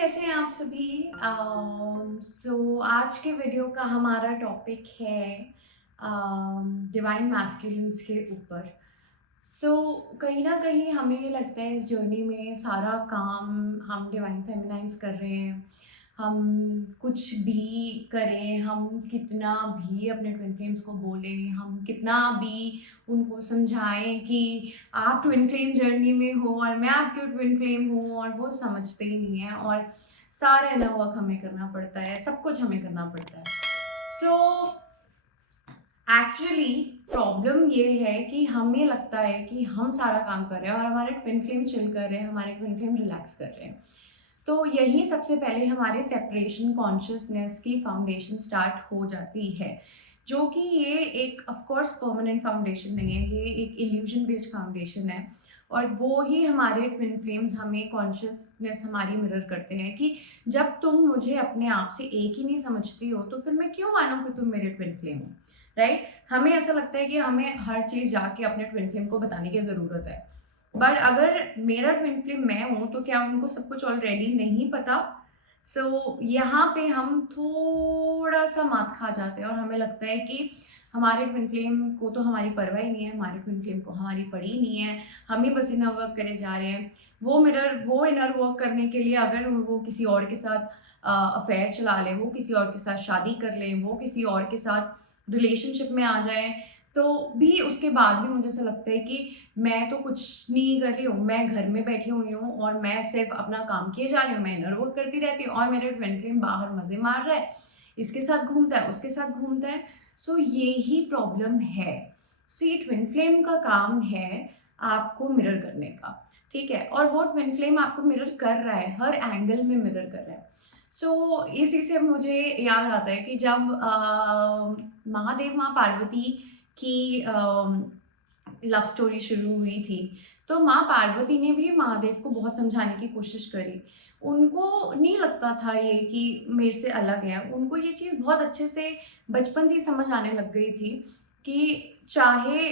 कैसे हैं आप सभी। आज के वीडियो का हमारा टॉपिक है डिवाइन मैस्कुलिन्स के ऊपर। कहीं ना कहीं हमें ये लगता है इस जर्नी में सारा काम हम डिवाइन फेमिनाइन्स कर रहे हैं। हम कुछ भी करें, हम कितना भी अपने ट्विन फ्लेम्स को बोलें, हम कितना भी उनको समझाएं कि आप ट्विन फ्लेम जर्नी में हो और मैं आपकी ट्विन फ्लेम हूँ, और वो समझते ही नहीं है। और सारा इनर वर्क हमें करना पड़ता है, सब कुछ हमें करना पड़ता है। एक्चुअली प्रॉब्लम ये है कि हमें लगता है कि हम सारा काम कर रहे हैं और हमारे ट्विन फ्लेम चिल कर रहे हैं, हमारे ट्विन फ्लेम रिलैक्स कर रहे हैं। तो यही सबसे पहले हमारे सेपरेशन कॉन्शियसनेस की फाउंडेशन स्टार्ट हो जाती है, जो कि ये एक ऑफ कोर्स परमानेंट फाउंडेशन नहीं है, ये एक इल्यूजन बेस्ड फाउंडेशन है। और वो ही हमारे ट्विन फ्लेम्स हमें कॉन्शियसनेस हमारी मिरर करते हैं कि जब तुम मुझे अपने आप से एक ही नहीं समझती हो तो फिर मैं क्यों मानूं कि तुम मेरे ट्विन फ्लेम हो, राइट। हमें ऐसा लगता है कि हमें हर चीज़ जाके अपने ट्विन फ्लेम को बताने की ज़रूरत है। बट अगर मेरा ट्विन फ्लेम मैं हूँ तो क्या उनको सब कुछ ऑलरेडी नहीं पता? यहाँ पे हम थोड़ा सा मात खा जाते हैं और हमें लगता है कि हमारे ट्विन फ्लेम को तो हमारी परवाह ही नहीं है, हमारे ट्विन फ्लेम को हमारी पड़ी ही नहीं है, हम ही बस इनर वर्क करे जा रहे हैं। वो इनर वर्क करने के लिए अगर वो किसी और के साथ अफेयर चला लें, वो किसी और के साथ शादी कर लें, वो किसी और के साथ रिलेशनशिप में आ जाएं, तो भी उसके बाद भी मुझे ऐसा लगता है कि मैं तो कुछ नहीं कर रही हूँ, मैं घर में बैठी हुई हूँ और मैं सिर्फ अपना काम किए जा रही हूँ, मैं इनर वर्क करती रहती हूँ और मेरा ट्विन फ्लेम बाहर मजे मार रहा है, इसके साथ घूमता है, उसके साथ घूमता है। ये ही प्रॉब्लम है। ये ट्विन फ्लेम का काम है आपको मिरर करने का, ठीक है। और वो ट्विन फ्लेम आपको मिरर कर रहा है, हर एंगल में मिरर कर रहा है। इसी से मुझे याद आता है कि जब महादेव माँ पार्वती की लव स्टोरी शुरू हुई थी, तो माँ पार्वती ने भी महादेव को बहुत समझाने की कोशिश करी। उनको नहीं लगता था ये कि मेरे से अलग है, उनको ये चीज़ बहुत अच्छे से बचपन से ही समझ आने लग गई थी कि चाहे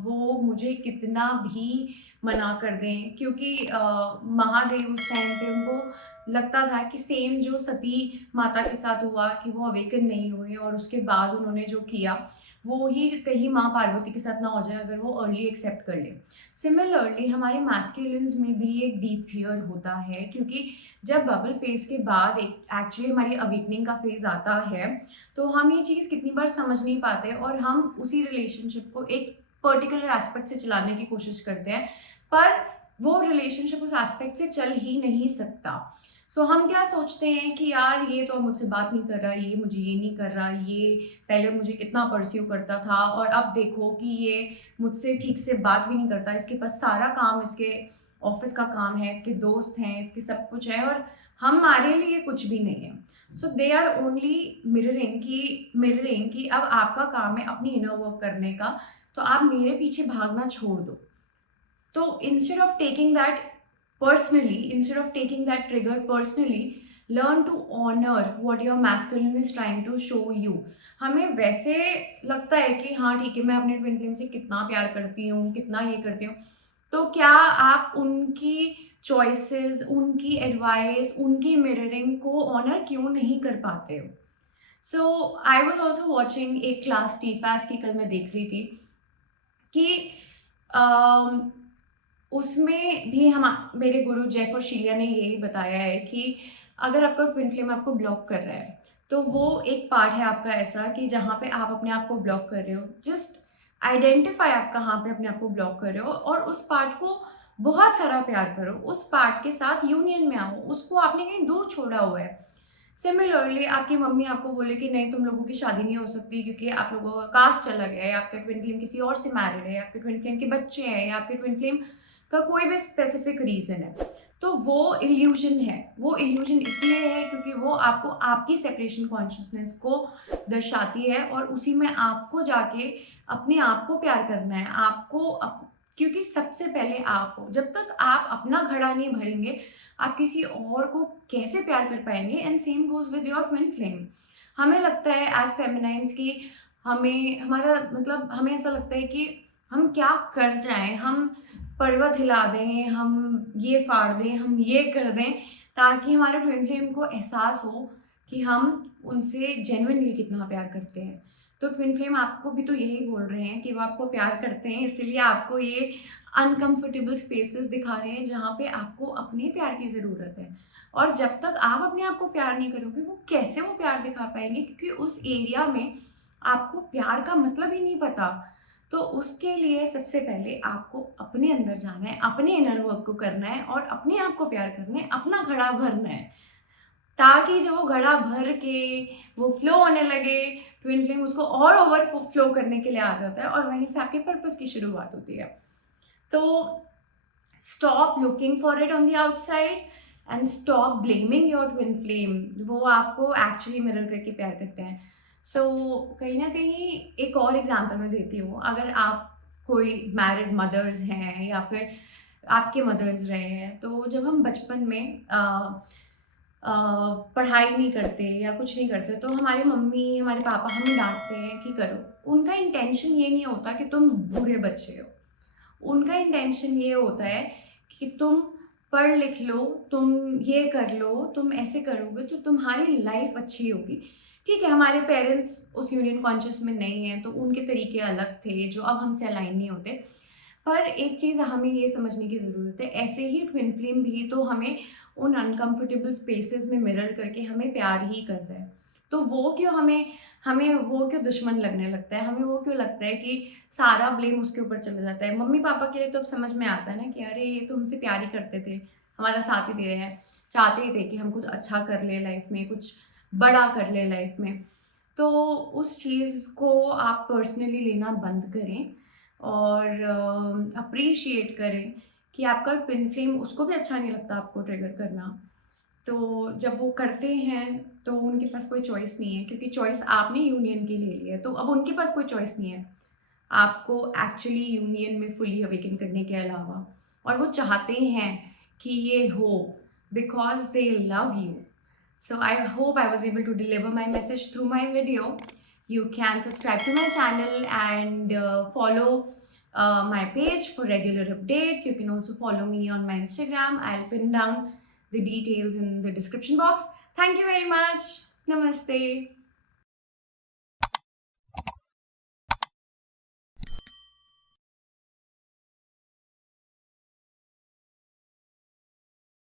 वो मुझे कितना भी मना कर दें, क्योंकि महादेव उस टाइम पे उनको लगता था कि सेम जो सती माता के साथ हुआ कि वो अवेकन नहीं हुए और उसके बाद उन्होंने जो किया वो ही कहीं माँ पार्वती के साथ ना हो जाए अगर वो अर्ली एक्सेप्ट कर ले। सिमिलरली हमारे मैस्कुलिन्स में भी एक डीप फियर होता है, क्योंकि जब बबल फेज के बाद एक एक्चुअली हमारी अवेकनिंग का फेज आता है, तो हम ये चीज़ कितनी बार समझ नहीं पाते और हम उसी रिलेशनशिप को एक पर्टिकुलर एस्पेक्ट से चलाने की कोशिश करते हैं, पर वो रिलेशनशिप उस एस्पेक्ट से चल ही नहीं सकता। हम क्या सोचते हैं कि यार ये तो मुझसे बात नहीं कर रहा, ये मुझे ये नहीं कर रहा, ये पहले मुझे कितना परस्यू करता था और अब देखो कि ये मुझसे ठीक से बात भी नहीं करता, इसके पास सारा काम, इसके ऑफिस का काम है, इसके दोस्त हैं, इसके सब कुछ है और हमारे लिए कुछ भी नहीं है। दे आर ओनली मिररिंग की अब आपका काम है अपनी इनर वर्क करने का, तो आप मेरे पीछे भागना छोड़ दो। तो instead of taking that trigger personally, learn to honor what your masculine is trying to show you. हमें वैसे लगता है कि हाँ ठीक है, मैं अपने ट्विन फ्लेम से कितना प्यार करती हूँ, कितना ये करती हूँ, तो क्या आप उनकी चॉइसेस, उनकी एडवाइस, उनकी मिररिंग को ऑनर क्यों नहीं कर पाते हो? आई वॉज ऑल्सो वॉचिंग एक क्लास टीफैस की, कल मैं देख रही थी कि उसमें भी हम मेरे गुरु जेफ और शीलिया ने यही बताया है कि अगर आपका ट्विन फ्लेम आपको ब्लॉक कर रहा है, तो वो एक पार्ट है आपका ऐसा कि जहाँ पे आप अपने आप को ब्लॉक कर रहे हो। जस्ट आइडेंटिफाई आप कहाँ पे अपने आप को ब्लॉक कर रहे हो और उस पार्ट को बहुत सारा प्यार करो, उस पार्ट के साथ यूनियन में आओ, उसको आपने कहीं दूर छोड़ा हुआ है। सिमिलरली आपकी मम्मी आपको बोले कि नहीं तुम लोगों की शादी नहीं हो सकती क्योंकि आप लोगों का कास्ट अलग है, आपके ट्विन फ्लेम किसी और से मैरिड है, आपके ट्विन फ्लेम के बच्चे हैं, या आपके ट्विन फ्लेम का कोई भी स्पेसिफिक रीजन है, तो वो इल्यूजन है। वो इल्यूजन इसलिए है क्योंकि वो आपको आपकी सेपरेशन कॉन्शियसनेस को दर्शाती है और उसी में आपको जाके अपने आप को प्यार करना है, क्योंकि सबसे पहले आप हो। जब तक आप अपना घड़ा नहीं भरेंगे आप किसी और को कैसे प्यार कर पाएंगे? And same goes with your twin flame. हमें लगता है एज फेमिनाइंस की हमें ऐसा लगता है कि हम क्या कर जाएं, हम पर्वत हिला दें, हम ये फाड़ दें, हम ये कर दें ताकि हमारे ट्विन फ्लेम को एहसास हो कि हम उनसे जेन्युइनली कितना प्यार करते हैं। तो ट्विन फ्लेम आपको भी तो यही बोल रहे हैं कि वो आपको प्यार करते हैं, इसीलिए आपको ये अनकंफर्टेबल स्पेसेस दिखा रहे हैं जहाँ पे आपको अपने प्यार की ज़रूरत है। और जब तक आप अपने आप को प्यार नहीं करोगे, वो कैसे वो प्यार दिखा पाएंगे, क्योंकि उस एरिया में आपको प्यार का मतलब ही नहीं पता। तो उसके लिए सबसे पहले आपको अपने अंदर जाना है, अपने इनर वर्क को करना है और अपने आप को प्यार करना है, अपना घड़ा भरना है, ताकि जब वो घड़ा भर के वो फ्लो होने लगे, ट्विन फ्लेम उसको और ओवर फ्लो करने के लिए आ जाता है और वहीं से आपके पर्पस की शुरुआत होती है। तो stop looking for it on the outside and stop blaming your twin flame. वो आपको एक्चुअली मिरर करके प्यार करते हैं। सो कहीं ना कहीं एक और एग्जाम्पल मैं देती हूँ। अगर आप कोई मैरिड मदर्स हैं या फिर आपके मदर्स रहे हैं, तो जब हम बचपन में पढ़ाई नहीं करते या कुछ नहीं करते, तो हमारी मम्मी हमारे पापा हमें डांटते हैं कि करो। उनका इंटेंशन ये नहीं होता कि तुम बुरे बच्चे हो, उनका इंटेंशन ये होता है कि तुम पढ़ लिख लो, तुम ये कर लो, तुम ऐसे करोगे तो तुम्हारी लाइफ अच्छी होगी। ठीक है, हमारे पेरेंट्स उस यूनियन कॉन्शियस में नहीं है, तो उनके तरीके अलग थे जो अब हमसे अलाइन नहीं होते। पर एक चीज़ हमें ये समझने की ज़रूरत है, ऐसे ही ट्विन फ्लेम भी तो हमें उन अनकंफर्टेबल स्पेसेस में मिरर करके हमें प्यार ही कर रहा है। तो वो क्यों हमें हमें वो क्यों दुश्मन लगने लगता है, हमें वो क्यों लगता है कि सारा ब्लेम उसके ऊपर चला जाता है। मम्मी पापा के लिए तो अब समझ में आता है ना कि अरे ये तो हमसे प्यार ही करते थे, हमारा साथ ही दे रहे हैं, चाहते ही थे कि हम कुछ अच्छा कर ले लाइफ में, कुछ बड़ा कर ले लाइफ में। तो उस चीज़ को आप पर्सनली लेना बंद करें और अप्रिशिएट करें कि आपका ट्विन फ्लेम, उसको भी अच्छा नहीं लगता आपको ट्रिगर करना। तो जब वो करते हैं तो उनके पास कोई चॉइस नहीं है, क्योंकि चॉइस आपने यूनियन की ले ली है, तो अब उनके पास कोई चॉइस नहीं है आपको एक्चुअली यूनियन में फुली अवेकन करने के अलावा। और वो चाहते हैं कि ये हो because they love you. So I hope I was able to deliver my message through my video. You can subscribe to my channel and follow my page for regular updates. You can also follow me on my Instagram. I'll pin down the details in the description box. Thank you very much. Namaste.